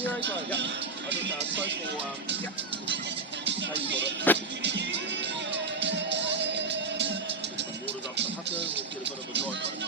Zero go. Yeah. I just social, yeah. How you got it? Put some waters up the hucker, we'll get a bit of a dry coat.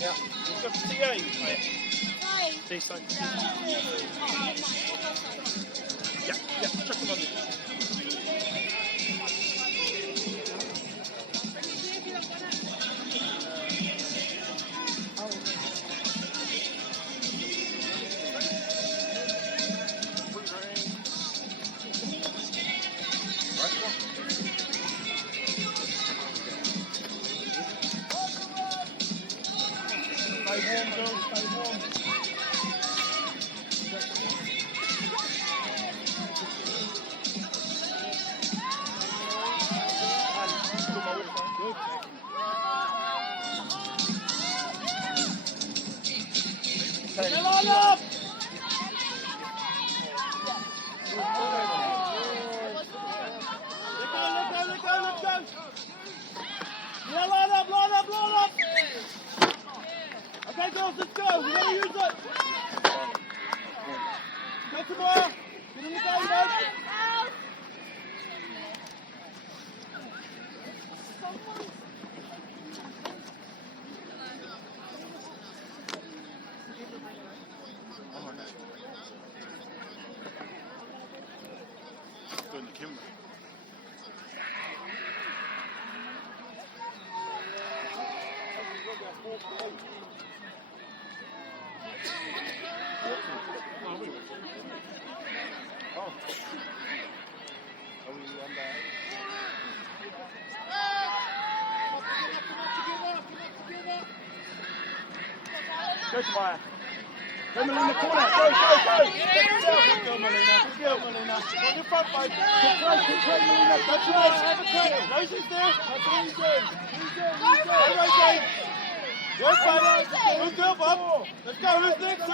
Yeah, you've got TA, mate. Decent. Yeah, chuck them on there. Okay, girls, let's go. We gotta use it. Go tomorrow. Get in the game, guys. Doing the camera. Go, Tobias. Go, Melina, corner. Go. Go, Melina. Good girl, Melina. On your front, mate. Control, Melina. Go, Tobias. Have a turn. Rosie's there. That's what he's doing. Go, Rosie. Work, baby. Good girl, Bob. Let's go. Who's next?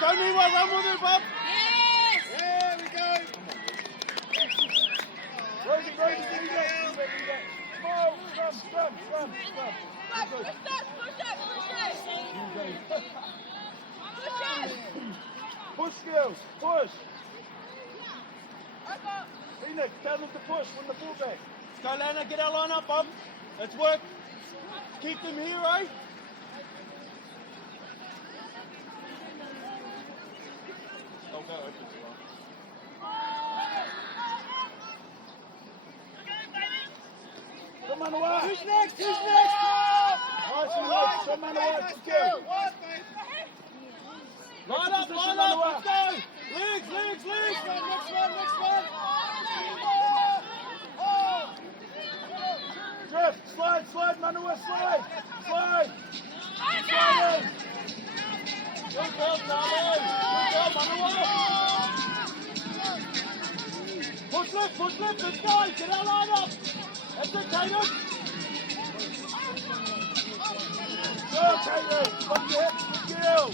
Go, Niwa. Run with it, Bob. Yes! There we go. Rosie, do that. Come on, scrum. Push skills, push. Phoenix, tell them to push, win the fullback. Go, Lana, get our line up, Bob. Let's work. Keep them here, eh? Go open to Manuel. Who's next? Who's next? Nice and nice. Go Manuel. Good kill. Line up, let's go! Legs! Next one! Drift, slide, Manuel, slide. Slide in. Good girl, Charlie! Good girl, Manuel! Push left, let's go! Get our line up! That's it, Caden! Go, Caden. Put your hips, good kill.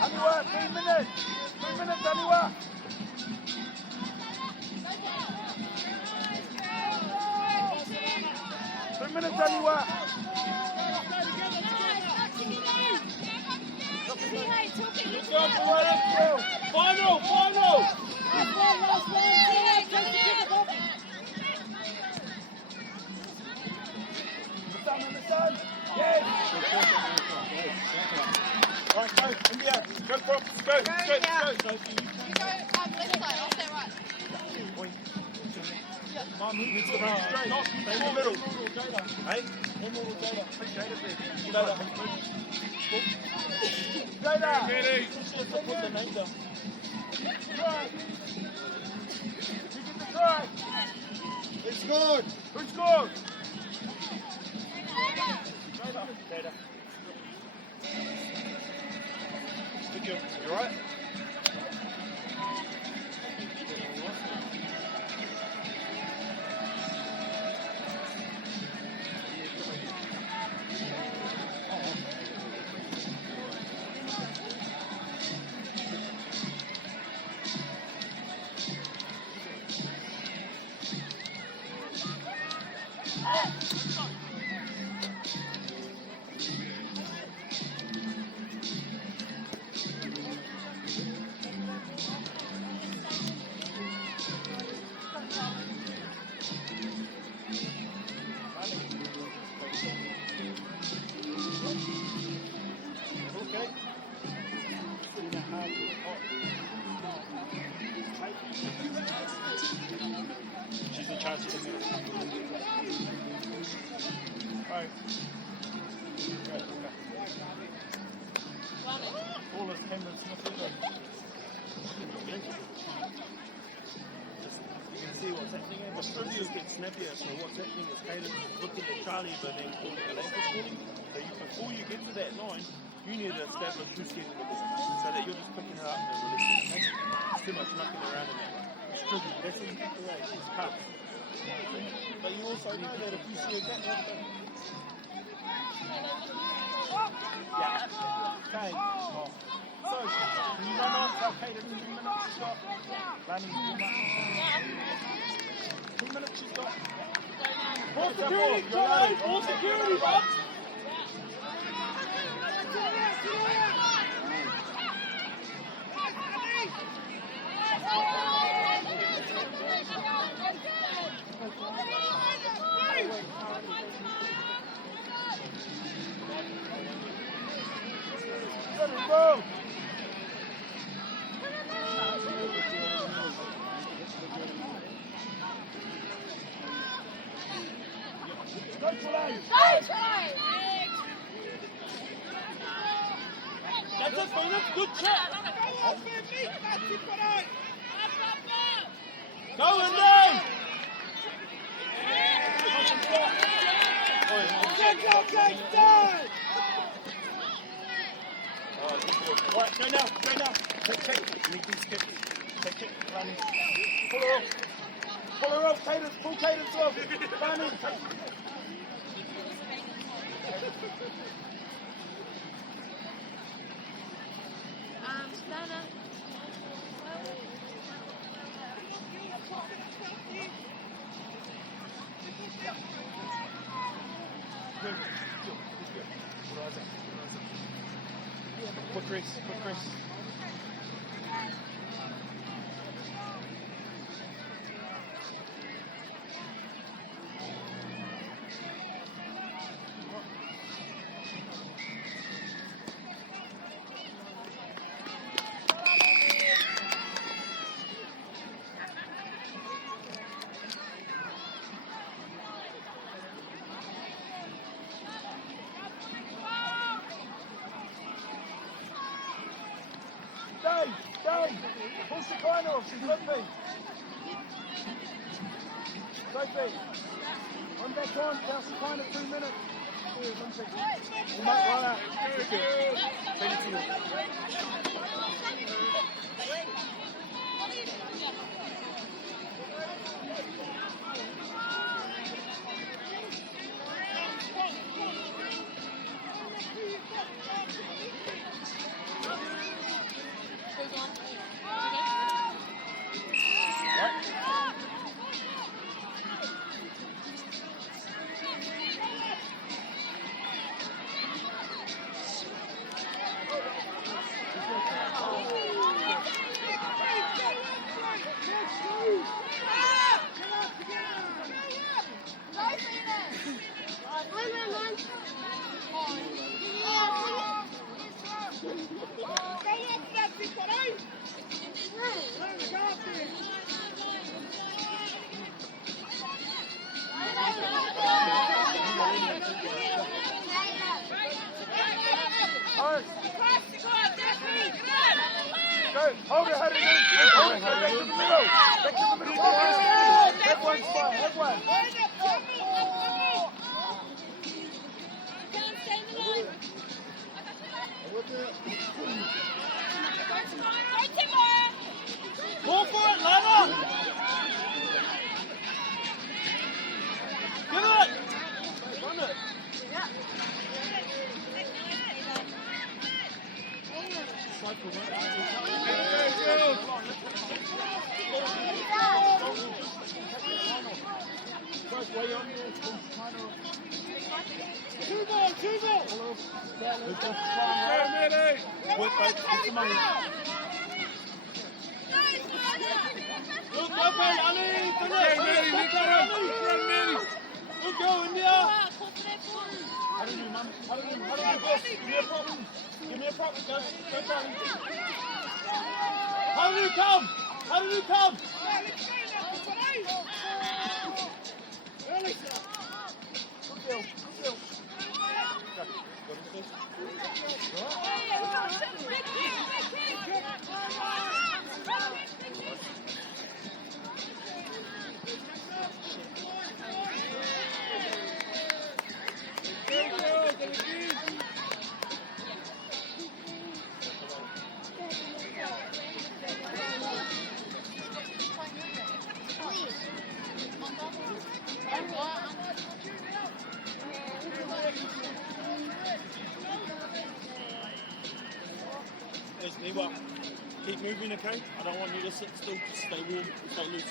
Anywhere, 3 minutes. 3 minutes, anywhere. 3 minutes, anywhere. Final! Stand Come understand? Yes. Right, go, India. Go, Bob. Go. This side, I'll stay right. Mum, you need to run straight. Stay in the middle. Hey? Jada. Put the name down. Try. You get the try. It's good. Who scored? Jada. You alright? Snappier, so what's happening is Caden looking at Charlie but then calling the ankle calling. So before you get to that line, you need to establish who's getting the ball so that you're just picking it up and releasing it. It's too much mucking around in that one. It's tricky. That's when you get away. It's tough. But you also know that if you see a gap, yeah. Okay. Oh. So, you run on, okay, there's 2 minutes to stop. Running 2 minutes. 2 minutes to stop. Full security, Charlie! Full security, Bob! Let it go! Go, Charlie! That's it, Phoenix. Good check. Go in there! Right, go now, go now. Take. Make these kick. Take, run. Pull her off. Pull her off, Cadence. Pull Cadence off. Run in. Sana. Quick Chris. Stay! Push the corner off, she's limping. Sophie, one back on, pass the corner 2 minutes. Here, 1 second. You might run out. Hold it, Harry. Hold it, back to the middle. Back to the middle. Head one, spot. Head one. Go for it, Lana! Give it! Run it! Look, go, Ali! Finish! Good go, India! How do you, man? How do you, boss? Give me a problem. Give me a problem, guys. Go, Charlie. How do you come? How do you come? Good deal. Listen, keep moving, okay? I don't want you to sit still, just stay warm, stay loose.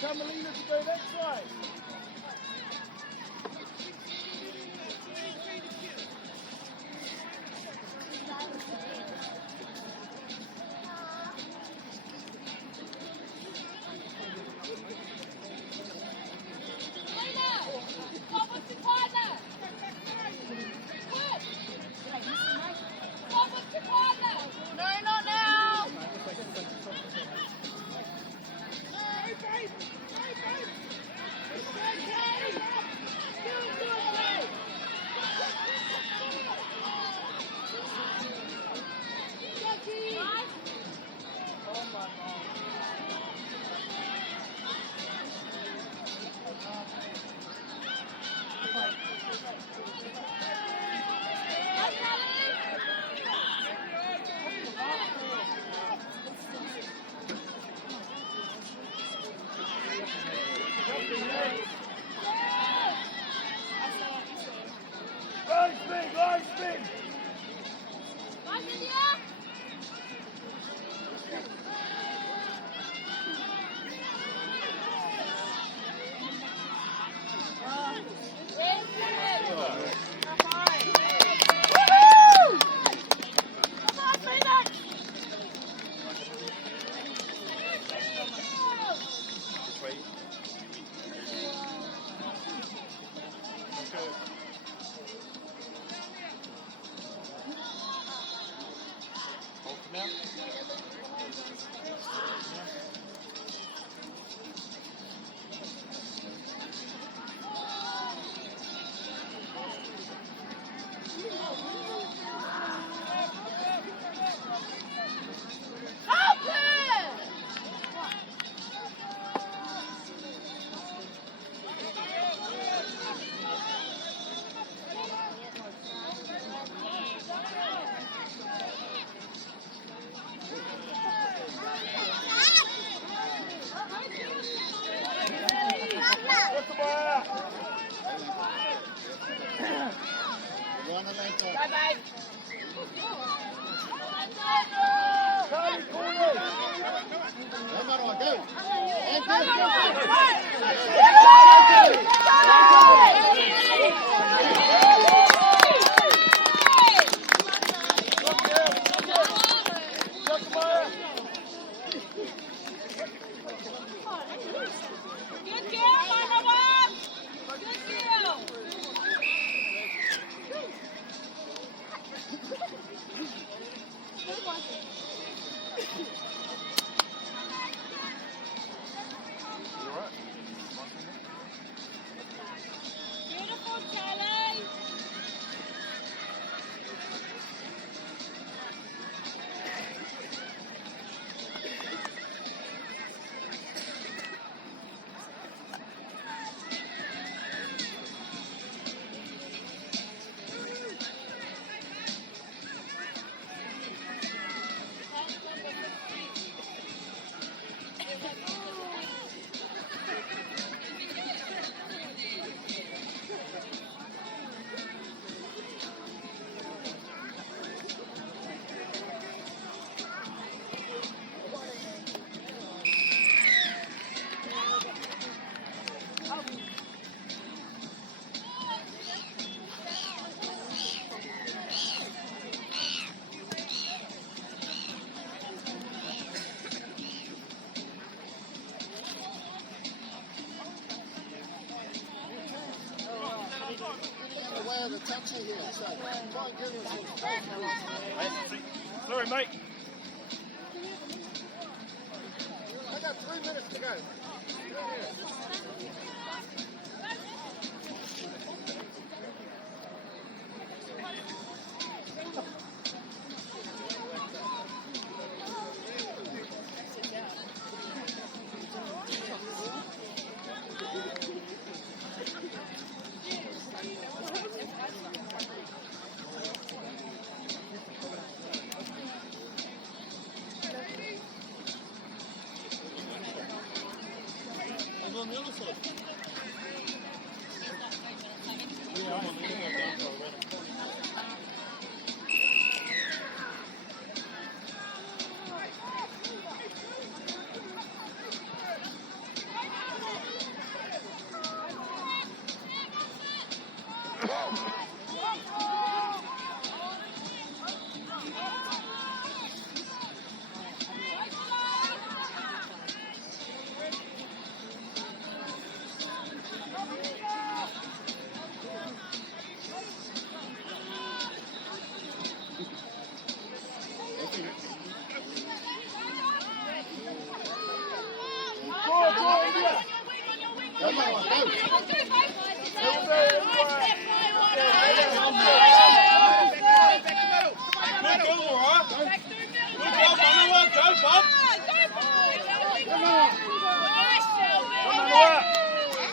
Carmelina to go that side. Line spin! Charlie, corner. Good girl, Mama. Good girl. Beautiful, Charlie. Sorry, mate. I got 3 minutes to go. On the other side.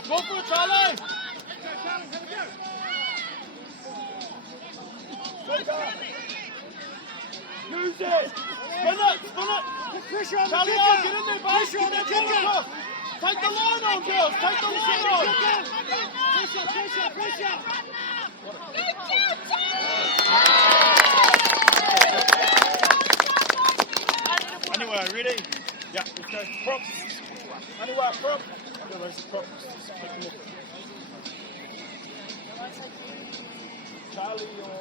Go for it, Charlie! Use it! Spin it! Spin it! Pressure on the Charlie, kicker! get in there, bud! Pressure on the Get that ball kicker! across. Take the line on, girls! Take the line on! Pressure! Anyway, ready? Yeah, let's go. Prop. Anyway, prop. Yeah, that's the prop. Take a look. Charlie or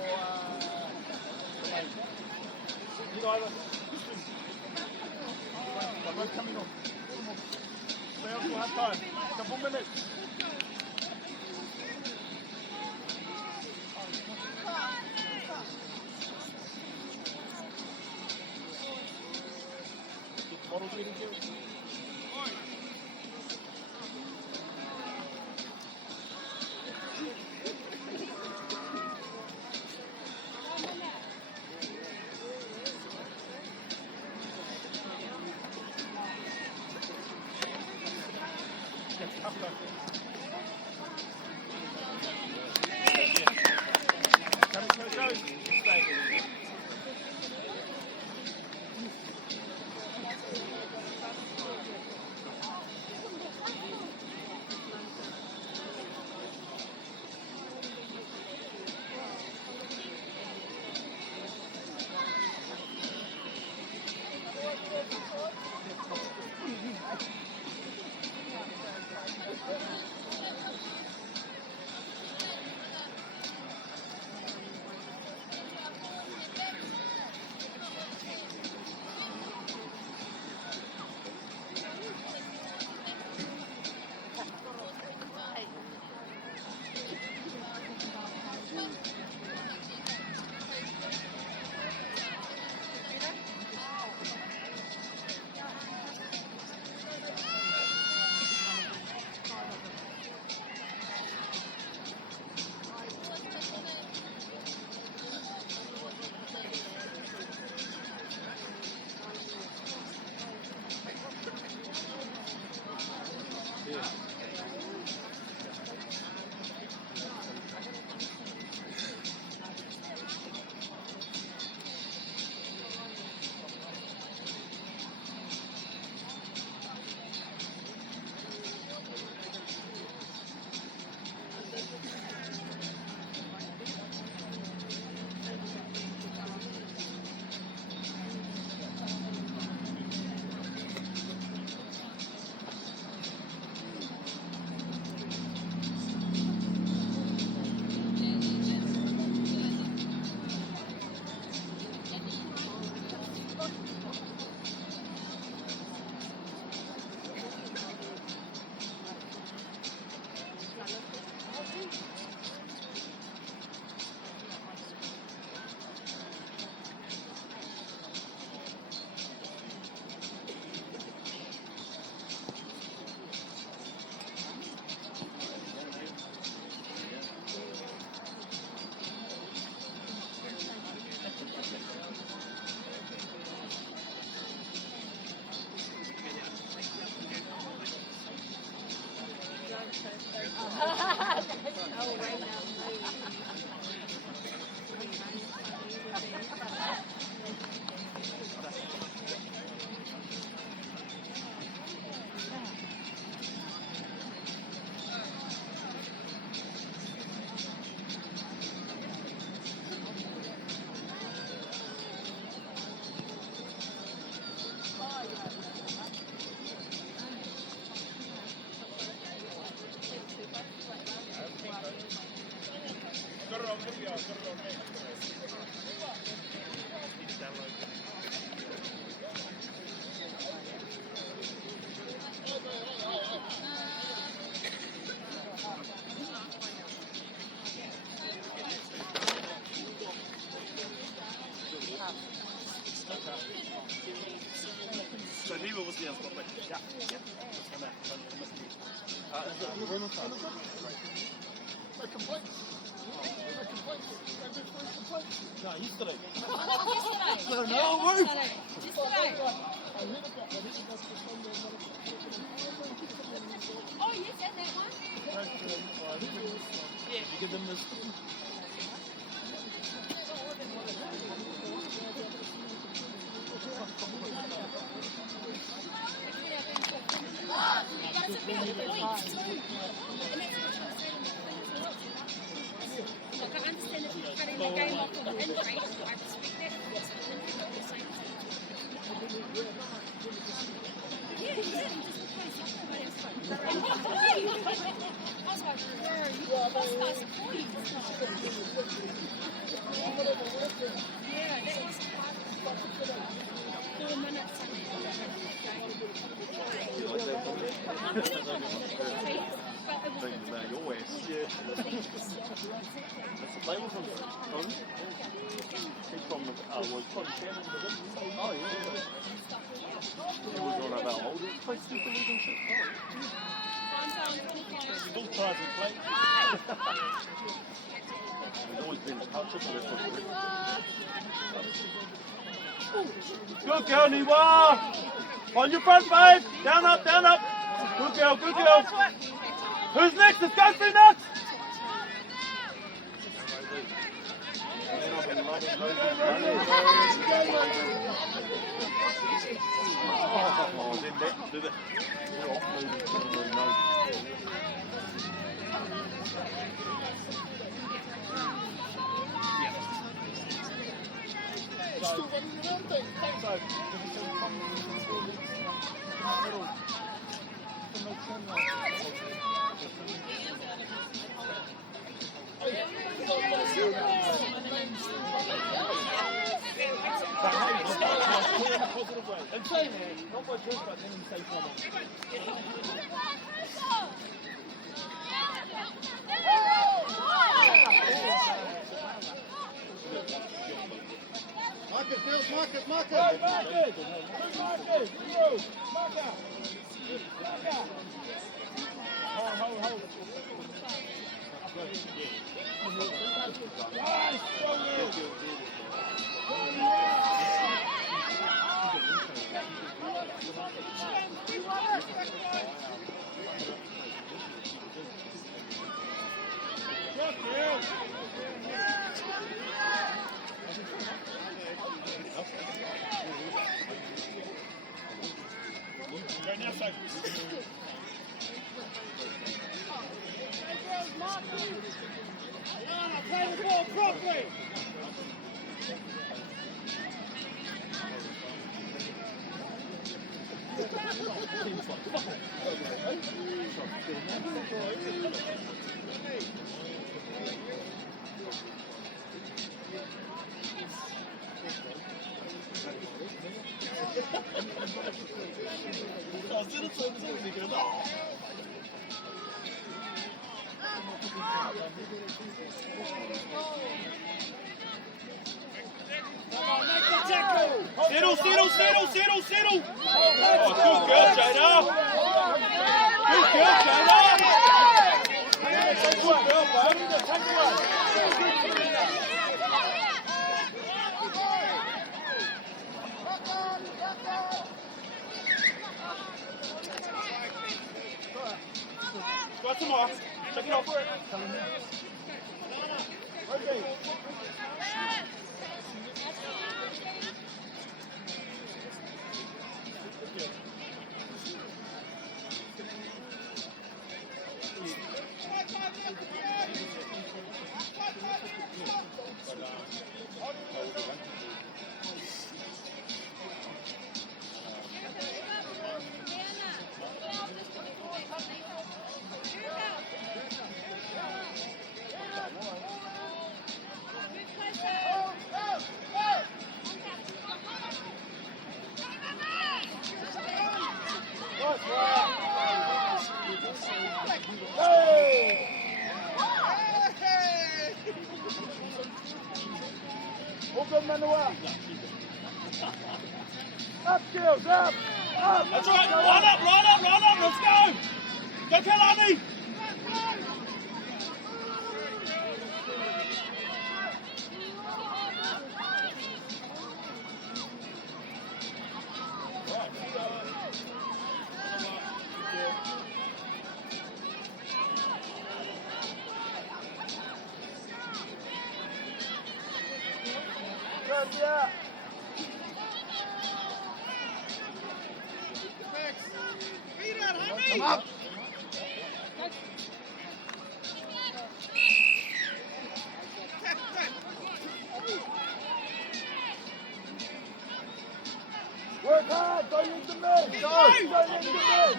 either. Right, coming on. Stay on for half time. Couple minutes. Model leading here. No, yesterday. No, move. Just today. Oh, you said that one? You give them this. That's a bit of points too. Look, I understand if you're cutting the game off with an injury, I respect that. Yeah, he did. He just replaced somebody else. I was like, where are you? That's nice points. Yeah, that was 4 minutes. Thinking about your ass. Yeah. They were from he's from the was from Shannon. Oh yeah. He was on about old place stupid and shit. Still tries and play. He's always been a culture for this one. Good girl, Niwa. On your front, babe. Down up, down up. Good girl, good girl. Who's next? It's Ghosty nuts. Oh, then that did it. They're off moving. I'm saying that, not by choice, but then you say something. Marcus, Nils, Marcus, Marcus. Hey, Marcus! Marcus! You! Marcus! Marcus! Hold, hold, hold. Nice! Go, Nils! Play the ball properly! Settle, settle, settle, settle, settle! Oh, good girl, Jada! Good girl, Jada! Good girl, got some more. Check it out for it. Okay. Open Manuel. Up, Skills, up. That's right. Line up. Let's go. Go, Kalani. Good, yeah. Come up. Work hard, don't need to miss. Don't need to miss.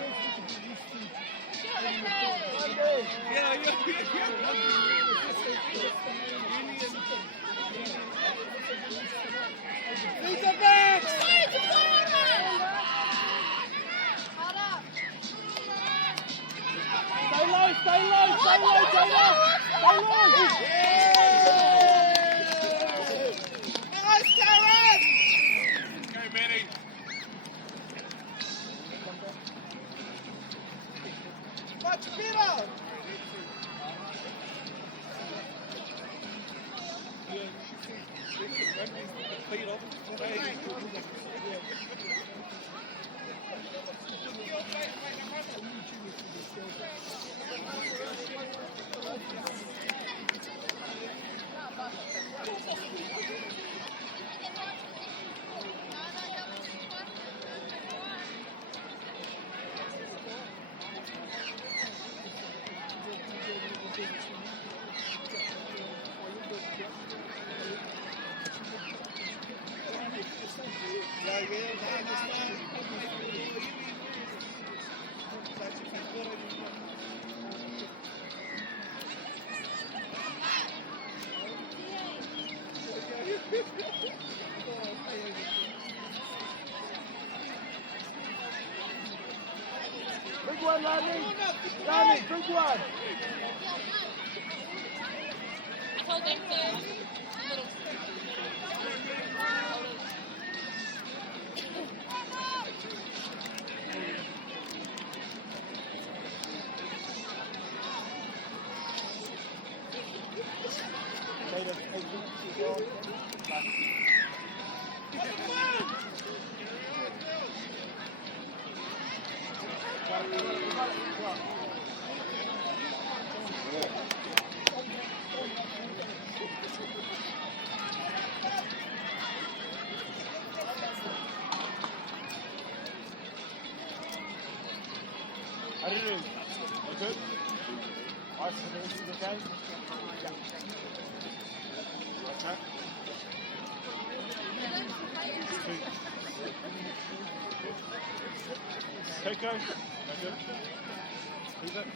Lead the back. Stay low. Nice, Karen. Okay, Manny. Much better. Big one, Lanny. Lanny, big one. I told them to. How do you do? You good? Alright, for the rest of the game? Yeah. Okay. Keiko? No good? Who's that?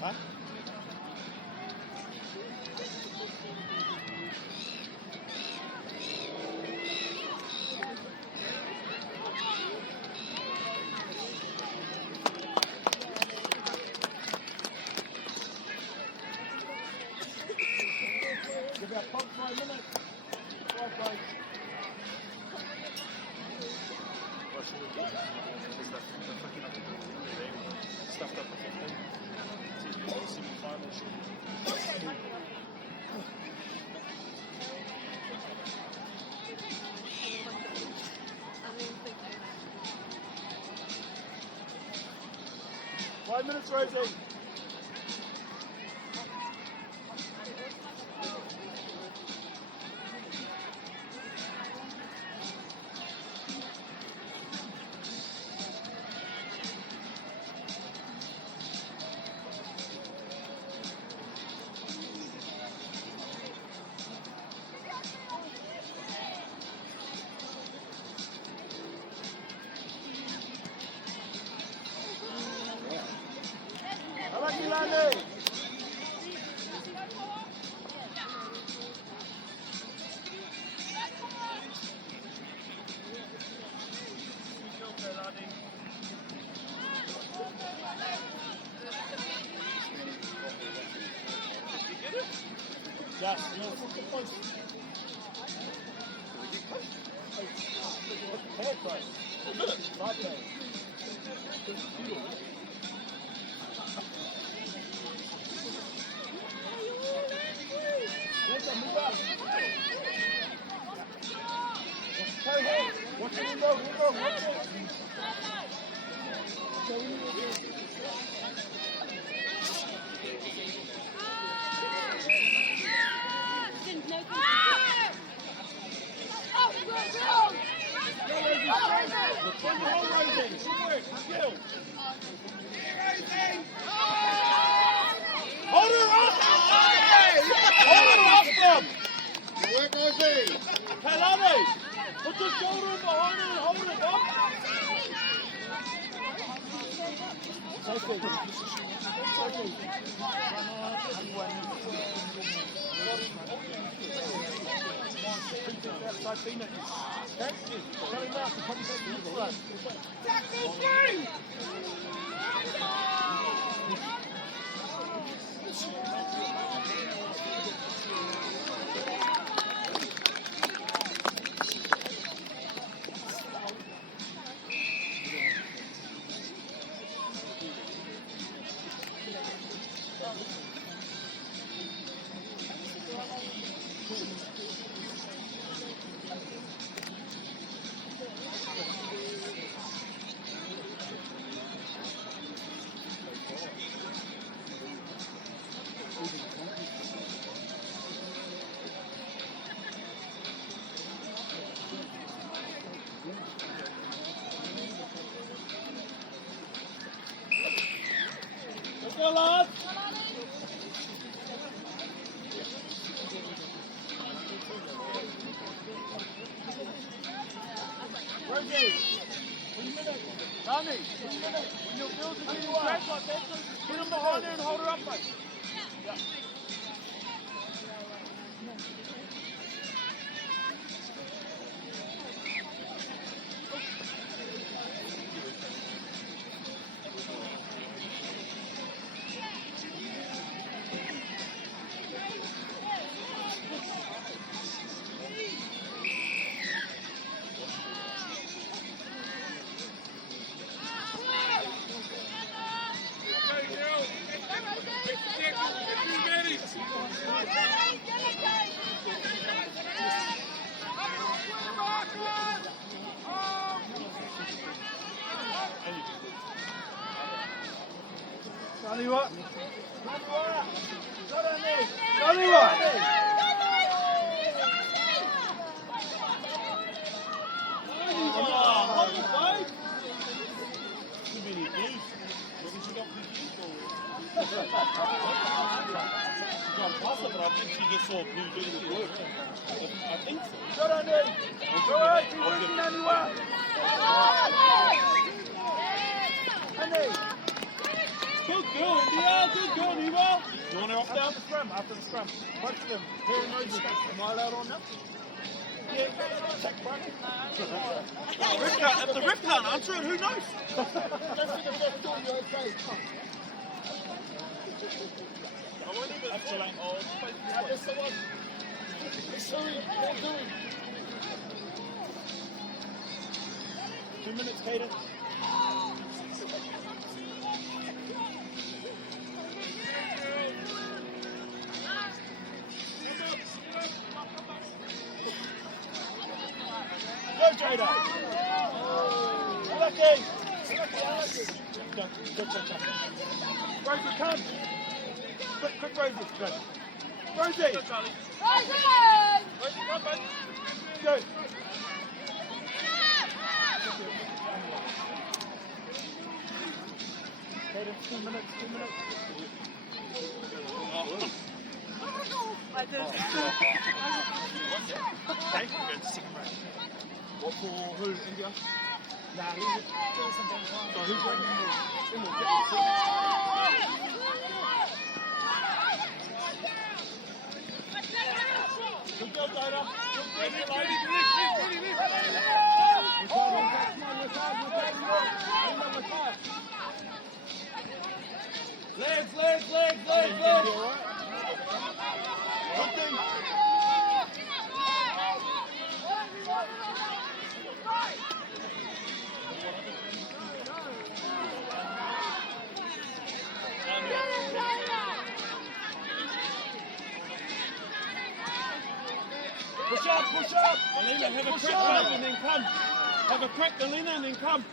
Huh? Give that pump for a minute. Stuffed up semi-final shit. Five minutes, Rosie. Gus, you know, what's the point? Hair price. Latte. Listen, move up. Hey, hey. Watch it, window, window. Watch it. Didn't know. Hold her up! Hold her up, them! Where goes he? Kalani! Put your shoulder in behind her and hold it up! Go, lads! Reggie! Tommy! When your bills are getting stretched like that, get him behind her and hold her up, mate. Yeah. Johnny, what? Johnny, what? Too many views. Maybe she got confused or she got pasta, but I think she just saw blue doing the work. I think so. Johnny! Alright, keep working, anyone! Johnny! Good girl, India. Good girl, Neva. You want her off down? After the scrum. Watch them. Very noisy. Am I allowed on now? Yeah, check back. If the rip can't answer it, who knows? Let's see the best door, you're okay. I won't even feel like, oh, That's the one. Sorry, they're doing. 2 minutes, Caden. Go, Jada. Lucky. Go. Rosie, come. Quick, Rosie. Go. Rosie. Go, Charlie. Rosie, come, mate. Go. Caden, 2 minutes. Thank you, good. Stick around. What for who, India? Nah, who's it? So who's going in the Good job, Jada. Good Legs. Good thing. Push up, push up. Alina, have a Push crack, up. babe, and then come. Have a crack, Alina, and then come.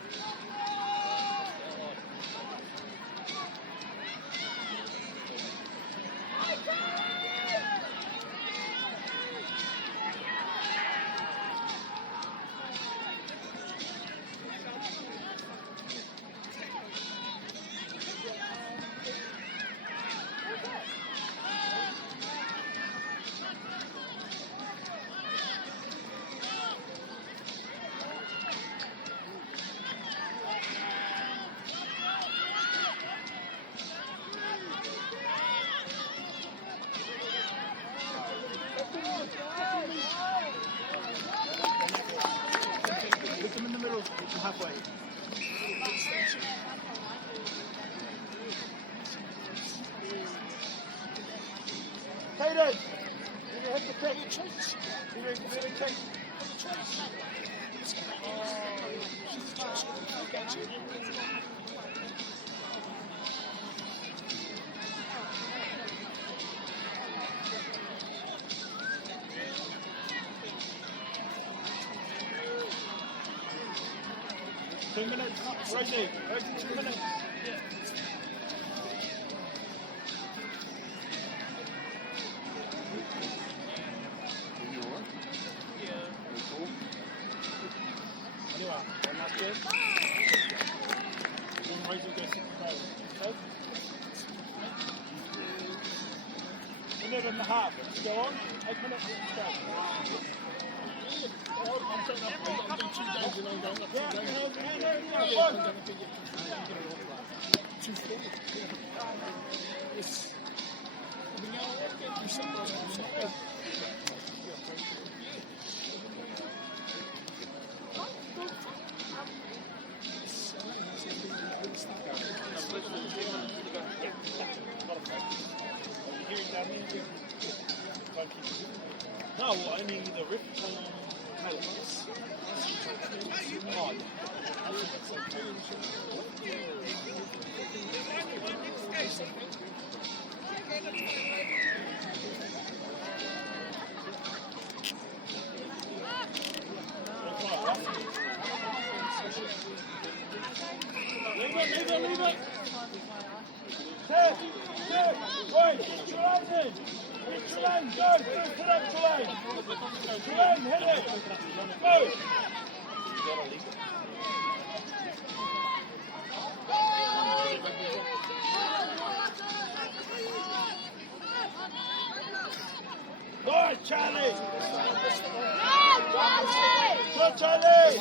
Put them in the middle, halfway. Kaden! You have to pick. Two minutes. Rosie, 2 minutes. Anyway, one last game. Then Rosie goes 65. Okay? Minute and a half. Let's go on. 8 minutes. Let's go. I'm turning up. I'm doing 2 games in one game. No, I mean the rip. Leave it. Wait, Trelaine in. Trelaine, go. Put up Trelaine. Trelaine, hit it. Go. Good, Charlie. Good, Charlie.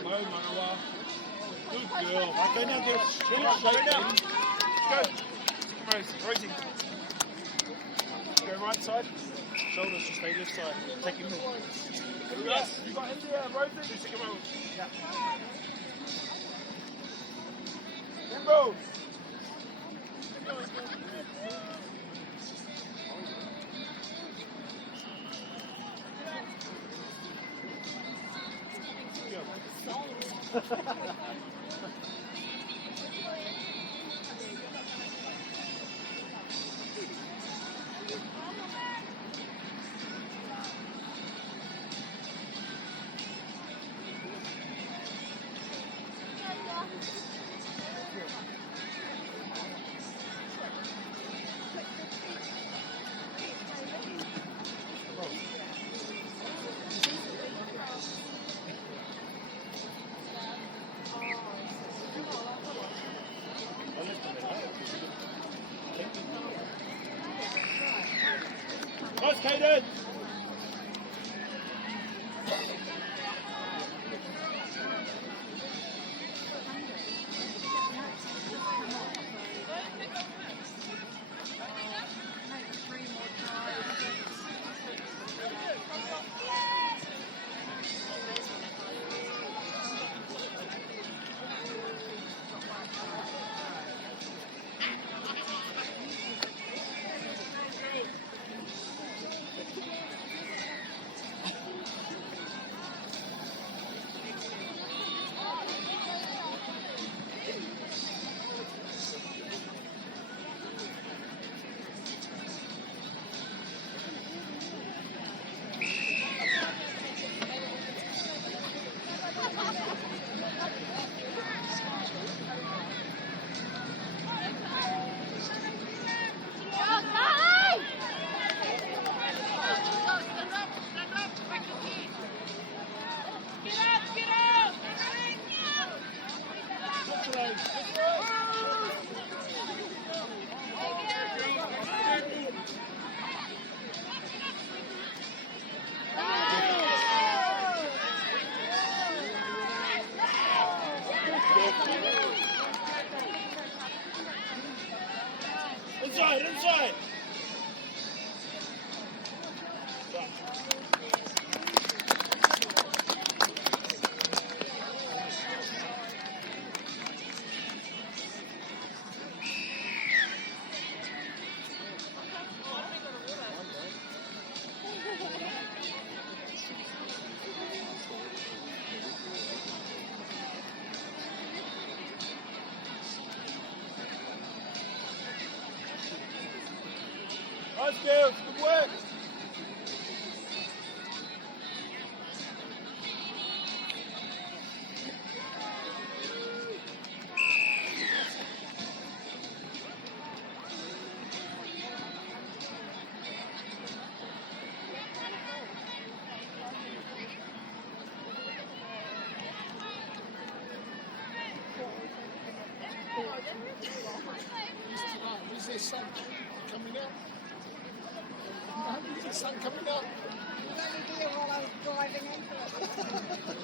Go, Manawa. Good girl. Okay, now get shake now. Go. Rosie. Go right side. Shoulders to stay left side. Take him in. Yes, you got India, Rosie. Just come on. Limbo. Nice, Kaden. Nice girls, good work. Is there sun coming out? Is there sun coming out? While I was driving into it.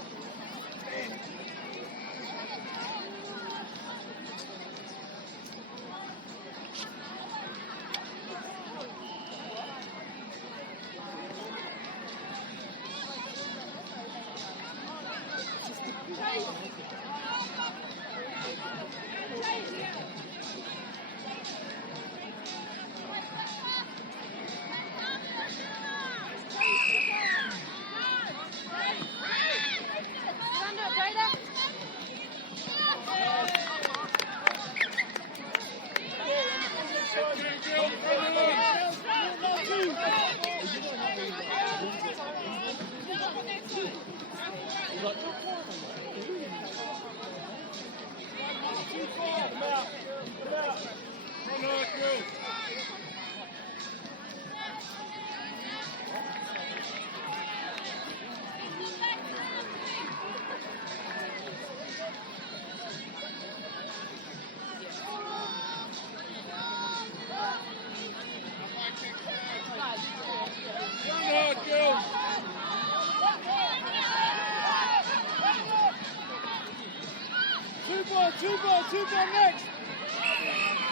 Two ball next.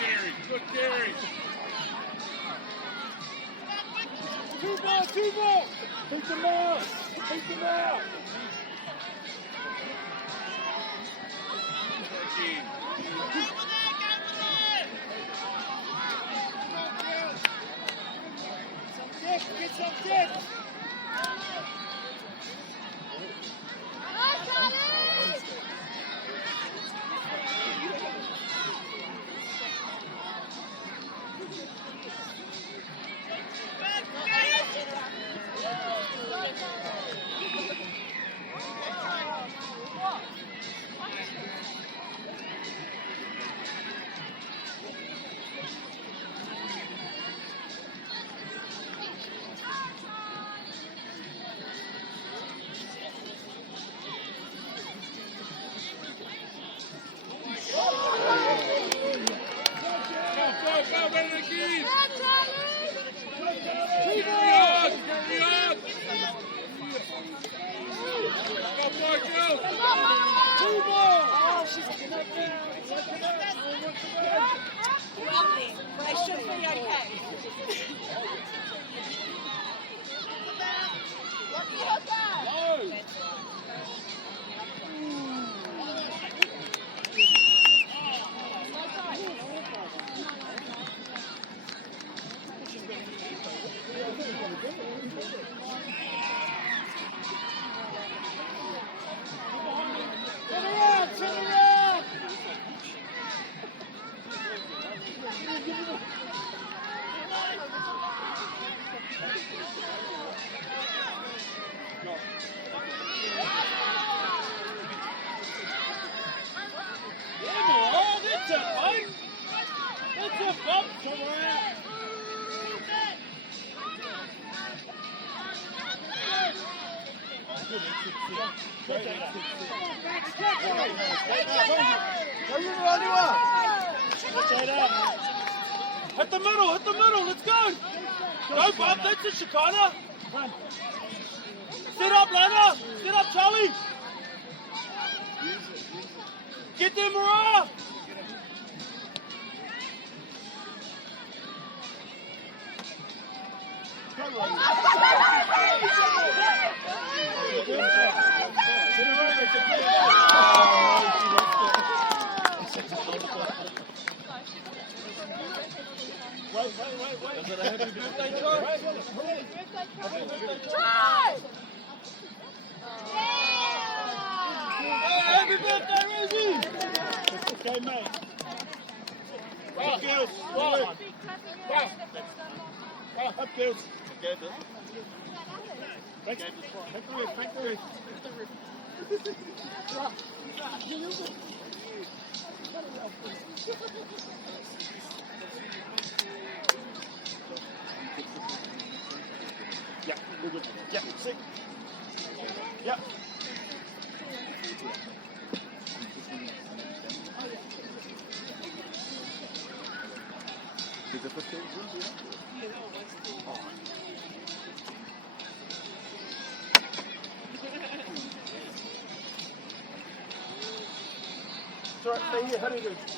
Gary, good Gary. Two ball. Take them out. Take them out. Get some depth. They should be okay. Hit the middle, let's go! Go, Bob, that's it, Shekinah! Set up, Lana! Set up, Charlie! Get there, Mariah! Wait. Is it a happy birthday, Troy? Happy birthday, Troy! Happy birthday, Rosie! It's okay, mate. Right, girls. Right. Up girls. Okay, this. Frank the ref, Frank the ref. Yeah, good. Yeah, sick. Yeah. Is it 15? It's all right, stay here, honey.